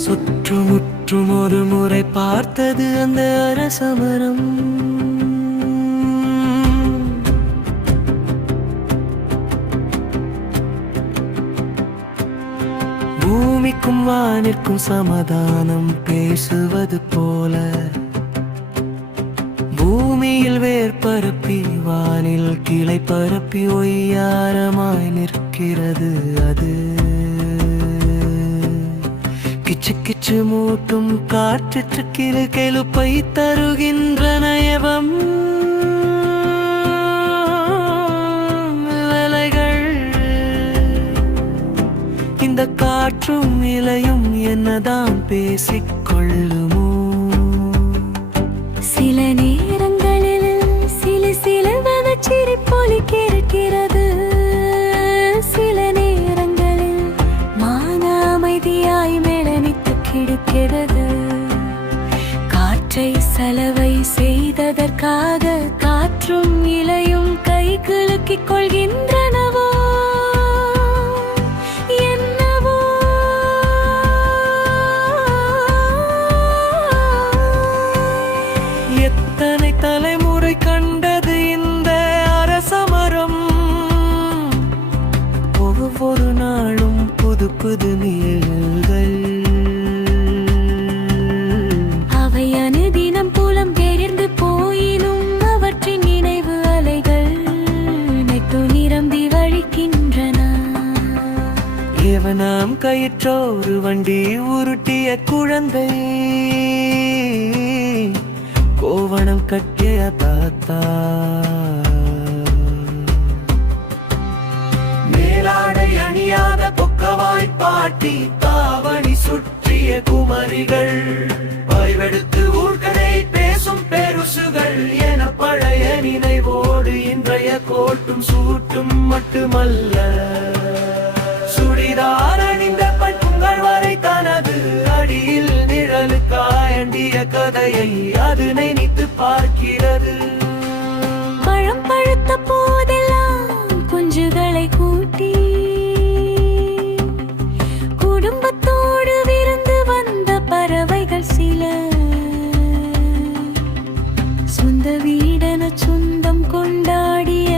சுற்றுமுற்றும் ஒரு முறை பார்த்தது அந்த அரசமரம். பூமிக்கும் வானிற்கும் சமாதானம் பேசுவது போல பூமியில் வேர் பரப்பி வானில் கிளை பரப்பி ஒய்யாரமாய் நிற்கிறது அது. கிச்சு கிச்சு மூட்டும் காற்று கிளு கெழுப்பை தருகின்ற நயவம் வேலைகள். இந்த காற்றும் இலையும் என்னதான் பேசிக்கொள்ளுமோ? சில நேரங்களில் சில சிரிப்பொலி கேட்கிறது. சில நேரங்களில் மான அமைதியாய் மெளனித்து கிடக்கிறது. காற்றை சலவை செய்ததற்காக காற்றும் இலையும் கை குலுக்கிக் கொள்கின்றனவோ என்னவோ? எத்தனை தலைமுறை கண்டது இந்த அரசமரம். ஒவ்வொரு நாளும் புது புது நிழல்கள். அவை அனுதினம் புலம் தெரிந்து போயினும் அவற்றின் நினைவு அலைகள் நெட்டு நிரம்பி வழிக்கின்றன. ஏவனாம் கயிற்றோரு வண்டி உருட்டிய குழந்தை கோவணம் கட்டிய தாத்தா. மேலாடை அணியாத பொக்கவாய் பாட்டி தாவணி சுற்றிய குமரிகள் வாய்வெடுத்து ஊர்கதை பேசும் பெருசுகள் என பழைய நினைவோடு இன்றைய கோட்டும் சூட்டும் மட்டுமல்ல சுடிதார் அணிந்த பண்புங்கள் வரை தனது அடியில் நிழலுக்காயண்டிய கதையை அது நினைத்து பார்க்கிறது. பழம் பழுத்த போதெல்லாம் குஞ்சுகளை கூட்டி குடும்பத்தோடு விருந்து வந்த பறவைகள் சில. சொந்த வீடென சொந்தம் கொண்டாடிய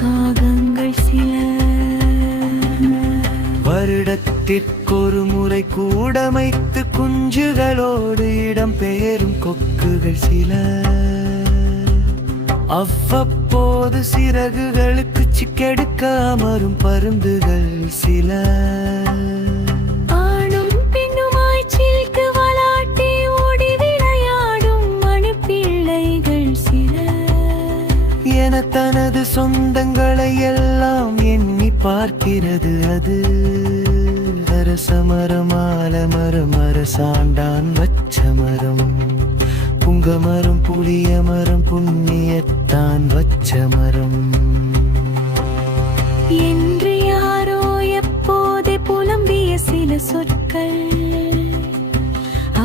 காகங்கள் சில. வருடத்திற்கொரு முறை கூடமைத்து குஞ்சுகளோடு இடம் பெயரும் கொக்குகள் சில. அவ்வப்போது சிறகுகளுக்கு சிக்கெடுக்க அமரும் பருந்துகள் சில. ஆணும் பெண்ணுமாய் சில்கு வளாட்டி ஓடி விளையாடும் மணிப்பிள்ளைகள் சில. என தனது சொந்தங்களை எல்லாம் எண்ணி பார்க்கிறது அது. அரசமரம் ஆலமரம் அரசாண்டான் வச்ச மரம் புங்கமரம் புளிய மரம் புண்ணியத்தான் வச்ச மரம் என்று யாரோ எப்போதே புலம்பிய சில சொற்கள்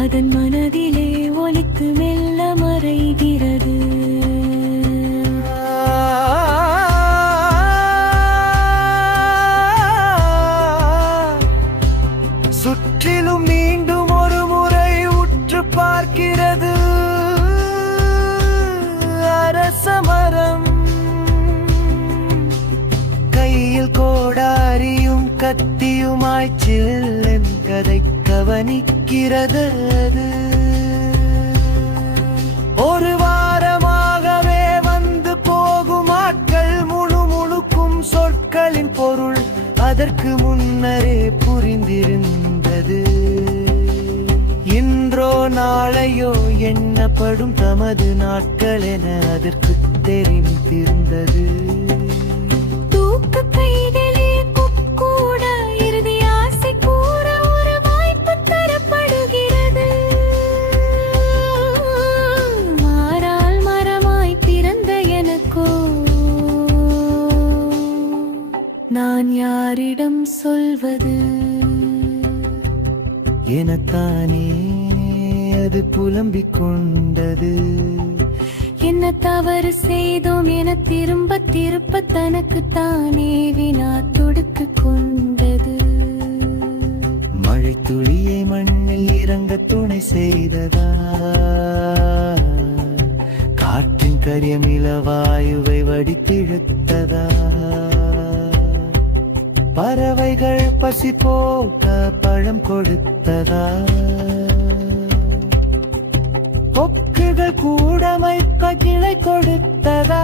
அதன் மனதிலே ஒலித்து மெல்ல மறைகிறது. சுற்றிலும் மீண்டும் ஒரு முறை உற்று பார்க்கிறது அரசமரம். கையில் கோடாரியும் கத்தியுமாய் சில்லென்பதை கவனிக்கிறது அது. ஒரு வாரமாகவே வந்து போகும் ஆட்கள் முழுக்கும் சொற்களின் பொருள் அதற்கு முன்னரே புரிந்திருந்தது. இன்றோ நாளையோ எண்ணப்படும் தமது நாட்கள் என அதற்கு தெரிந்திருந்தது. தூக்க கைகளே கூட இறுதி ஆசை கூற ஒரு வாய்ப்பு தரப்படுகிறது. மாறால் மரமாய் பிறந்த எனக்கோ நான் யாரிடம் சொல்வது எனத்தானே அது புலம்பிக் கொண்டது. என்ன தவறு செய்தோம் என திரும்ப தனக்கு தானே வினா தொடுத்து கொண்டது. துளியை மண்ணில் இறங்க துணை செய்ததா காற்றின் கரியமில வாயுவை வடித்திழுத்ததா பறவைகள் பசி போக்க பழம் கொடுத்ததா கொக்குகள் கூடமைக்க கிளை கொடுத்ததா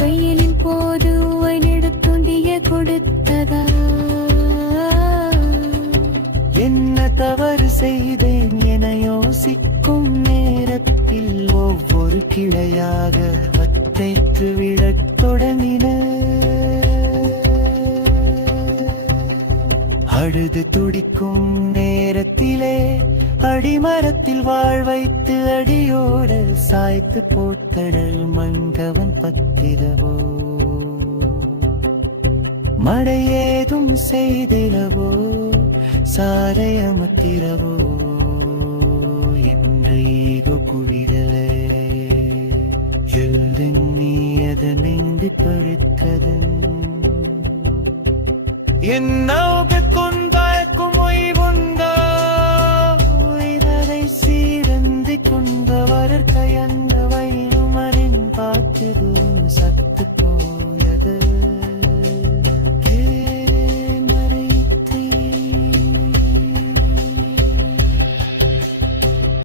வெயிலின் போது நெடுத்துண்டிய கொடுத்ததா என்ன தவறு செய்தேன் என யோசிக்கும் நேரத்தில் ஒவ்வொரு கிளையாக வத்தைத்து விழத் தொடங்கின அழுது துடிக்கும் நேரத்திலே அடிமரத்தில் வாழ் வைத்து அடியோடு சாய்த்து போட்டடல் மண்கவன் பத்திரவோ மழை ஏதும் செய்திடவோ சாலை அமர்த்திரவோ என்ற ஈகோ குடிதலே எழுதெண்ணி அதனின்றி படுத்ததன் என்ன கொண்டு